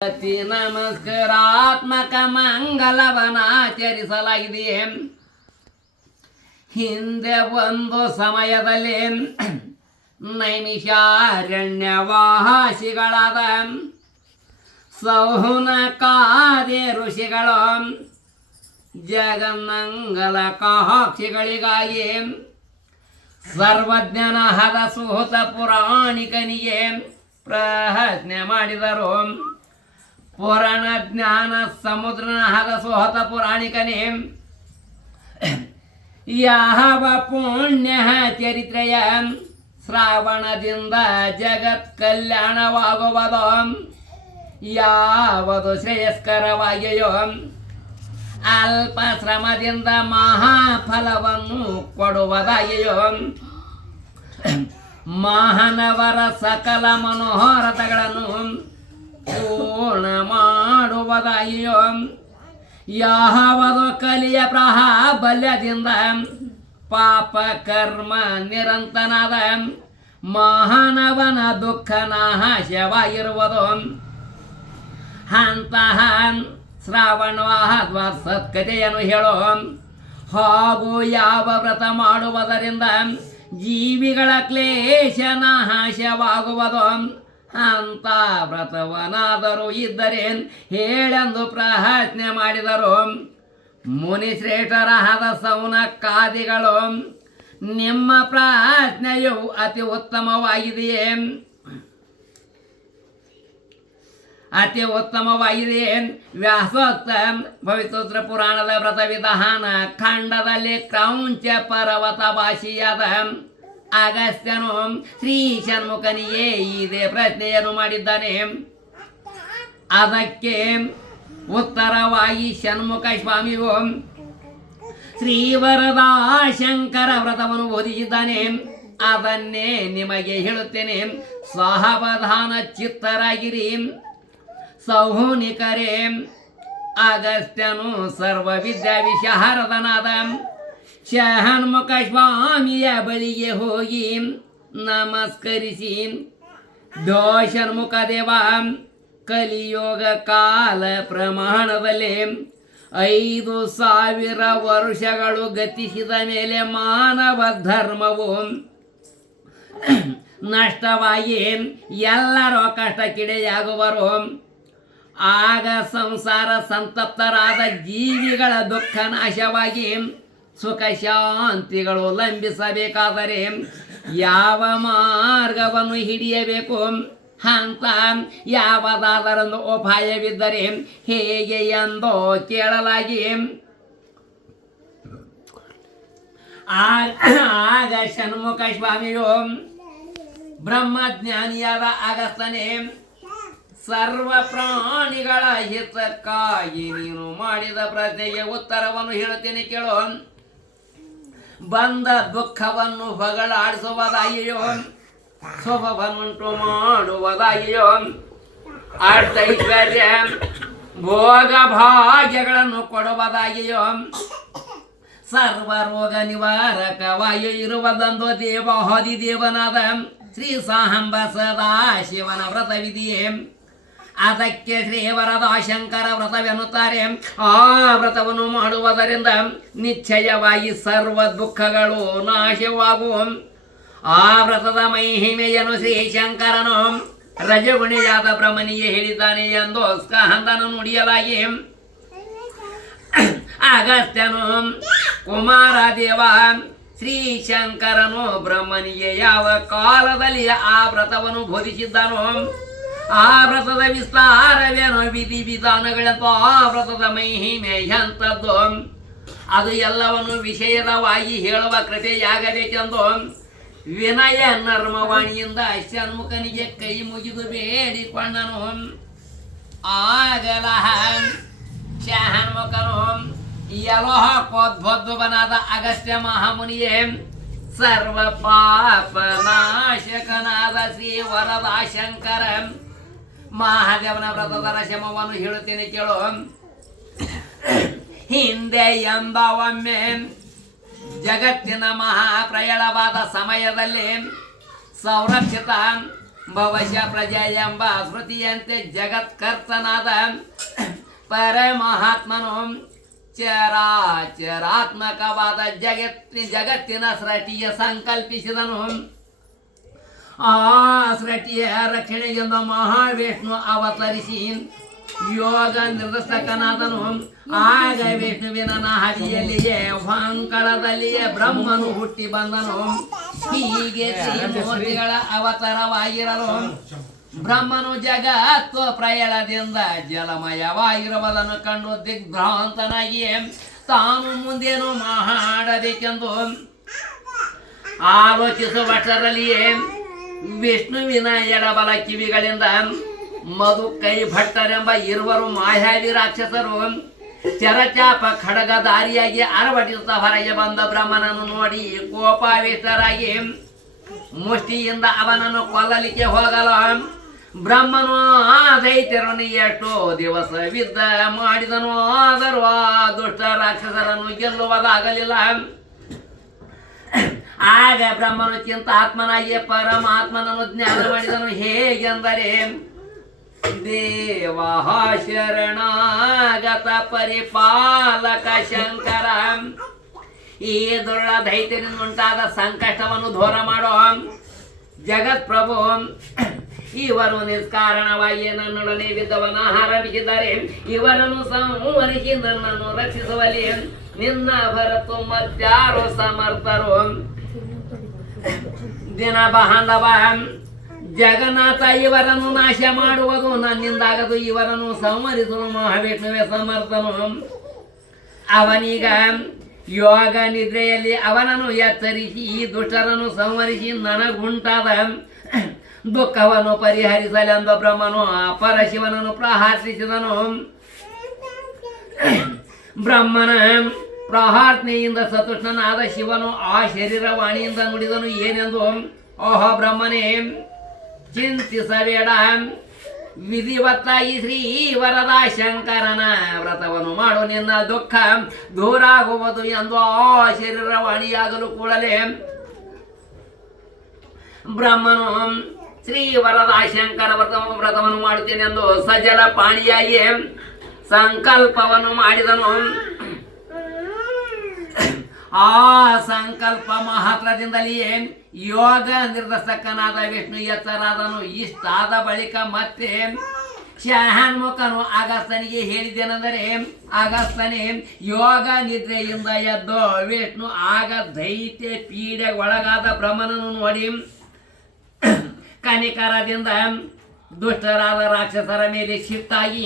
ಅತಿ ನಮಸ್ಕಾರಾತ್ಮಕ ಮಂಗಲವನಾಚರಿಸಲಾಗಿದೆ. ಹಿಂದೆ ಒಂದು ಸಮಯದಲ್ಲಿ ನೈಮಿಷಾರಣ್ಯವಾಸಿಗಳಾದ ಸೌನಕಾದಿ ಋಷಿಗಳು ಜಗನ್ಮಂಗಲ ಕಾಕ್ಷಿಗಳಿಗಾಗಿ ಸರ್ವಜ್ಞನಾದ ಸುಹೃತ ಪುರಾಣಿಕನಿಗೆ ಪ್ರಶ್ನೆ ಮಾಡಿದರು. ಪುರಾಣ ಜ್ಞಾನ ಸಮುದ್ರನಾದ ಸುಹೃತ ಪುರಾಣಿಕನೇ, ಯಾವ ಪುಣ್ಯ ಚರಿತ್ರೆಯ ಶ್ರಾವಣದಿಂದ ಜಗತ್ ಕಲ್ಯಾಣವಾಗುವುದೋ, ಯಾವುದು ಶ್ರೇಯಸ್ಕರವಾಗಿಯೋ, ಅಲ್ಪ ಶ್ರಮದಿಂದ ಮಹಾಫಲವನ್ನು ಕೊಡುವುದಾಗಿಯೋ, ಮಾನವರ ಸಕಲ ಮನೋರಥಗಳನ್ನು ಪೂರ್ಣ ಮಾಡುವುದಾಗಿಯೋ, ಯಾವುದು ಕಲಿಯ ಪ್ರಾಬಲ್ಯದಿಂದ ಪಾಪ ಕರ್ಮ ನಿರಂತನಾದ ಮಾನವನ ದುಃಖ ನಾಶವಾಗಿರುವುದು, ಅಂತಹ ಶ್ರಾವಣ ಸತ್ಕತೆಯನ್ನು ಹೇಳೋ, ಹಾಗೂ ಯಾವ ವ್ರತ ಮಾಡುವುದರಿಂದ ಜೀವಿಗಳ ಕ್ಲೇಶ ನಾಶವಾಗುವುದು, ಅಂತ ವ್ರತವನಾದರೂ ಇದ್ದರೆ ಹೇಳೆಂದು ಪ್ರಶ್ನೆ ಮಾಡಿದರು. ಮುನಿಶ್ರೇಷ್ಠರಾದ ಸೌನಕಾದಿಗಳು, ನಿಮ್ಮ ಪ್ರಶ್ನೆಯು ಅತಿ ಉತ್ತಮವಾಗಿದೆಯೇ ವ್ಯಾಸೋಕ್ತ ಪವಿತ್ರ ಪುರಾಣದ ವ್ರತ ವಿಧಾನ ಖಂಡದಲ್ಲಿ ಕ್ರೌಂಚ ಪರ್ವತ ಭಾಷಿಯಾದ ಅಗಸ್ತ್ಯನು ಶ್ರೀ ಷಣ್ಮುಖನಿಗೆ ಇದೇ ಪ್ರಶ್ನೆಯನ್ನು ಮಾಡಿದ್ದಾನೆ. ಅದಕ್ಕೆ ಉತ್ತರವಾಗಿ ಷಣ್ಮುಖ ಸ್ವಾಮಿಯು ಶ್ರೀವರದ ಶಂಕರ ವ್ರತವನ್ನು ಬೋಧಿಸಿದ್ದಾನೆ. ಅದನ್ನೇ ನಿಮಗೆ ಹೇಳುತ್ತೇನೆ, ಸಾವಧಾನ ಚಿತ್ತರಾಗಿರಿ. ಸೌನಿಕರೇ, ಅಗಸ್ತ್ಯನು ಸರ್ವ ವಿದ್ಯಾ ವಿಶಾರದನಾದ ಷಣ್ಮುಖ ಸ್ವಾಮಿಯ ಬಳಿಗೆ ಹೋಗಿ ನಮಸ್ಕರಿಸಿ, ಷಣ್ಮುಖ ದೇವ, ಕಲಿಯೋಗ ಕಾಲ ಪ್ರಮಾಣದಲ್ಲಿ 5,000 ವರ್ಷಗಳು ಗತಿಸಿದ ಮೇಲೆ ಮಾನವ ಧರ್ಮವು ನಷ್ಟವಾಗಿ ಎಲ್ಲರೂ ಕಷ್ಟಕ್ಕಿಡೆಯಾಗುವರು. ಆಗ ಸಂಸಾರ ಸಂತಪ್ತರಾದ ಜೀವಿಗಳ ದುಃಖ ನಾಶವಾಗಿ ಸುಖ ಶಾಂತಿಗಳು ಲಂಬಿಸಬೇಕಾದರೆ ಯಾವ ಮಾರ್ಗವನ್ನು ಹಿಡಿಯಬೇಕು ಅಂತ ಯಾವುದಾದರೊಂದು ಉಪಾಯವಿದ್ದರೆ ಹೇಗೆ ಎಂದು ಕೇಳಲಾಗಿ, ಆಗ ಷಣ್ಮುಖ ಸ್ವಾಮಿಯು ಬ್ರಹ್ಮಜ್ಞಾನಿಯಾದ ಅಗಸ್ತ್ಯನೇ, ಸರ್ವ ಪ್ರಾಣಿಗಳ ಹಿತಕ್ಕಾಗಿ ನೀನು ಮಾಡಿದ ಪ್ರಶ್ನೆಗೆ ಉತ್ತರವನ್ನು ಹೇಳುತ್ತೇನೆ ಕೇಳು. ಬಂದ ದುಃಖವನ್ನು ಹೊಗಳಾಡಿಸುವುದಾಗಿಯೋ, ಶುಭವನ್ನುಂಟು ಮಾಡುವುದಾಗಿಯೋ, ಅರ್ಥೈಶ್ವರ್ಯ ಭೋಗ ಭಾಗ್ಯಗಳನ್ನು ಕೊಡುವುದಾಗಿಯೋ, ಸರ್ವ ರೋಗ ನಿವಾರಕವಾಗಿ ಇರುವುದೊಂದು ದೇವಾದಿದೇವನಾದ ಶ್ರೀ ಸಾಂಬ ಸದಾ ಶಿವನ ವ್ರತವಿದೆಯೇ, ಅದಕ್ಕೆ ಶ್ರೀವರದ ಶಂಕರ ವ್ರತವೆನ್ನುತ್ತಾರೆ. ಆ ವ್ರತವನ್ನು ಮಾಡುವುದರಿಂದ ನಿಶ್ಚಯವಾಗಿ ಸರ್ವ ದುಃಖಗಳು ನಾಶವಾಗುವ. ಆ ವ್ರತದ ಮಹಿಮೆಯನ್ನು ಶ್ರೀ ಶಂಕರನು ರಜಗುಣಿಯಾದ ಬ್ರಹ್ಮನಿಗೆ ಹೇಳಿದ್ದಾನೆ ಎಂದು ಸ್ಕಂದನು ನುಡಿಯಲಾಗಿ, ಅಗಸ್ತ್ಯನು ಕುಮಾರದೇವ ಶ್ರೀ ಶಂಕರನು ಬ್ರಹ್ಮನಿಗೆ ಯಾವ ಕಾಲದಲ್ಲಿ ಆ ವ್ರತವನ್ನು ಬೋಧಿಸಿದ್ದನೋ, ಆ ವ್ರತದ ವಿಸ್ತಾರವೇನೋ, ವಿಧಿ ವಿಧಾನಗಳಂತೂ ಆ ವ್ರತದ ಮಹಿಮೆ ಎಂಥದ್ದು, ಅದು ಎಲ್ಲವನ್ನು ವಿಷಯದವಾಗಿ ಹೇಳುವ ಕೃಪೆಯಾಗಬೇಕೆಂದು ವಿನಯ ನರ್ಮವಾಣಿಯಿಂದ ಷಣ್ಮುಖನಿಗೆ ಕೈ ಮುಗಿದು ಬೇಡಿಕೊಂಡನು. ಆಗಲ ಷಣ್ಮುಖನು ಯಲೋಹಕೋದ್ಭುವನಾದ ಅಗಸ್ತ್ಯ ಮಹಾಮುನಿಯೇ, ಸರ್ವ ಪಾಪ ನಾಶಕನಾದ ಶ್ರೀ ವರದ ಶಂಕರ ಮಹಾದೇವನ ವ್ರತದ ರಶಮವನ್ನು ಹೇಳುತ್ತೇನೆ ಕೇಳು. ಹಿಂದೆ ಎಂದ ಒಮ್ಮೆ ಜಗತ್ತಿನ ಮಹಾಪ್ರಯಳವಾದ ಸಮಯದಲ್ಲಿ ಸಂರಕ್ಷಿತ ಭವಶ ಪ್ರಜಾ ಎಂಬ ಸ್ಮೃತಿಯಂತೆ ಜಗತ್ಕರ್ತನಾದ ಪರಮಹಾತ್ಮನು ಚರಾಚರಾತ್ಮಕವಾದ ಜಗತ್ತಿನ ಸೃಷ್ಟಿಯ ಸಂಕಲ್ಪಿಸಿದನು. ಆ ಸೃಷ್ಟಿಯ ರಕ್ಷಣೆಗೆಂದು ಮಹಾವಿಷ್ಣು ಅವತರಿಸಿ ಯೋಗ ನಿರ್ದೇಶಕನಾದನು. ಆಗ ವಿಷ್ಣುವಿನ ನಾಭಿಯಲ್ಲಿಯೇ ಹೊಂಕಳದಲ್ಲಿಯೇ ಬ್ರಹ್ಮನು ಹುಟ್ಟಿ ಬಂದನು. ಹೀಗೆ ತ್ರಿಮೂರ್ತಿಗಳ ಅವತಾರವಾಗಿರಲು ಬ್ರಹ್ಮನು ಜಗತ್ತು ಪ್ರಯಳದಿಂದ ಜಲಮಯವಾಗಿರುವುದನ್ನು ಕಂಡು ದಿಗ್ಭ್ರಾಂತನಾಗಿ ತಾನು ಮುಂದೇನು ಮಾಡಬೇಕೆಂದು ಆಲೋಚಿಸುವಷ್ಟರಲ್ಲಿಯೇ ವಿಷ್ಣುವಿನ ಎಡಬಲ ಕಿವಿಗಳಿಂದ ಮಧು ಕೈ ಭಟ್ಟರೆಂಬ ಇರುವರು ಮಾಯಾವಿ ರಾಕ್ಷಸರು ಚರಚಾಪ ಖಡ್ಗಧಾರಿಯಾಗಿ ಅರವಟಿಸುತ್ತಾ ಹೊರಗೆ ಬಂದ ಬ್ರಹ್ಮನನ್ನು ನೋಡಿ ಕೋಪಾವೇಶರಾಗಿ ಮುಷ್ಟಿಯಿಂದ ಅವನನ್ನು ಕೊಲ್ಲಲಿಕ್ಕೆ ಹೋಗಲು ಬ್ರಹ್ಮನು ಆ ದೈತ್ಯರನ್ನು ಎಷ್ಟು ದಿವಸವಿದ್ದ ಮಾಡಿದನು. ಆದರೂ ಆ ದುಷ್ಟ ರಾಕ್ಷಸರನ್ನು ಗೆಲ್ಲುವುದಾಗಲಿಲ್ಲ. ಆಗ ಬ್ರಹ್ಮನು ಚಿಂತಾತ್ಮನಾಗಿ ಪರಮಾತ್ಮನನ್ನು ಜ್ಞಾನ ಮಾಡಿದನು. ಹೇಗೆಂದರೆ ದೇವ ಶರಣಾಗತ ಪರಿಪಾಲಕ ಶಂಕರ, ಈ ದುರ್ಳ ದೈತ್ಯರಿಂದ ಉಂಟಾದ ಸಂಕಷ್ಟವನ್ನು ದೂರ ಮಾಡೋ ಜಗತ್ಪ್ರಭು, ಇವರು ನಿಷ್ಕಾರಣವಾಗಿ ನನ್ನೊಡನೆ ಬಿದ್ದವನ ಆರಂಭಿಸಿದ್ದಾರೆ. ಇವರನ್ನು ಸಂಹರಿಸಿ ನನ್ನನ್ನು ರಕ್ಷಿಸುವಲ್ಲಿ ನಿನ್ನ ಹೊರತು ಮತ್ಯಾರು ಸಮರ್ಥರು. ದಿನ ಬಾಂಧವ ಜಗನ್ನಾಥ, ಇವರನ್ನು ನಾಶ ಮಾಡುವುದು ನನ್ನಿಂದಾಗದು. ಇವರನ್ನು ಸಂಹರಿಸಲು ಮಹಾವಿಷ್ಣುವೇ ಸಮರ್ಥನು. ಅವನೀಗ ಯೋಗ ನಿದ್ರೆಯಲ್ಲಿ ಅವನನ್ನು ಎಚ್ಚರಿಸಿ ಈ ದುಷ್ಟರನ್ನು ಸಂಹರಿಸಿ ನನಗುಂಟಾದ ದುಃಖವನ್ನು ಪರಿಹರಿಸಲೆಂದು ಬ್ರಹ್ಮನು ಪರಶಿವನನ್ನು ಪ್ರಾರ್ಥಿಸಿದನು. ಬ್ರಹ್ಮನ ಪ್ರಾರ್ಥನೆಯಿಂದ ಸತುಷ್ಟನಾದ ಶಿವನು ಆ ಶರೀರವಾಣಿಯಿಂದ ನುಡಿದನು. ಏನೆಂದು? ಓಹೋ ಬ್ರಹ್ಮನೇ, ಚಿಂತಿಸಬೇಡ. ವಿಧಿವತ್ತಾಗಿ ಶ್ರೀ ವರದ ಶಂಕರನ ವ್ರತವನ್ನು ಮಾಡು, ನಿನ್ನ ದುಃಖ ದೂರಾಗುವುದು ಎಂದು ಆ ಶರೀರವಾಣಿಯಾಗಲು ಕೂಡಲೇ ಬ್ರಹ್ಮನು ಶ್ರೀ ವರದ ಶಂಕರ ವ್ರತವನ್ನು ಮಾಡುತ್ತೇನೆಂದು ಸಜಲ ಪಾಣಿಯಾಗಿ ಸಂಕಲ್ಪವನ್ನು ಮಾಡಿದನು. ಆ ಸಂಕಲ್ಪ ಮಹತ್ರದಿಂದಲೇ ಯೋಗ ನಿರ್ದೇಶಕನಾದ ವಿಷ್ಣು ಎಚ್ಚರಾದನು. ಇಷ್ಟಾದ ಬಳಿಕ ಮತ್ತೆ ಶಹನ್ಮುಖನು ಅಗಸ್ತ್ಯನಿಗೆ ಹೇಳಿದ್ದೇನೆಂದರೆ, ಅಗಸ್ತ್ಯನೇ, ಯೋಗ ನಿದ್ರೆಯಿಂದ ಎದ್ದು ವಿಷ್ಣು ಆಗ ದೈತ್ಯ ಪೀಡೆ ಒಳಗಾದ ಬ್ರಹ್ಮನನ್ನು ನೋಡಿ ಕನಿಕರದಿಂದ ದುಷ್ಟರಾದ ರಾಕ್ಷಸರ ಮೇಲೆ ಶಿಫ್ಟಾಗಿ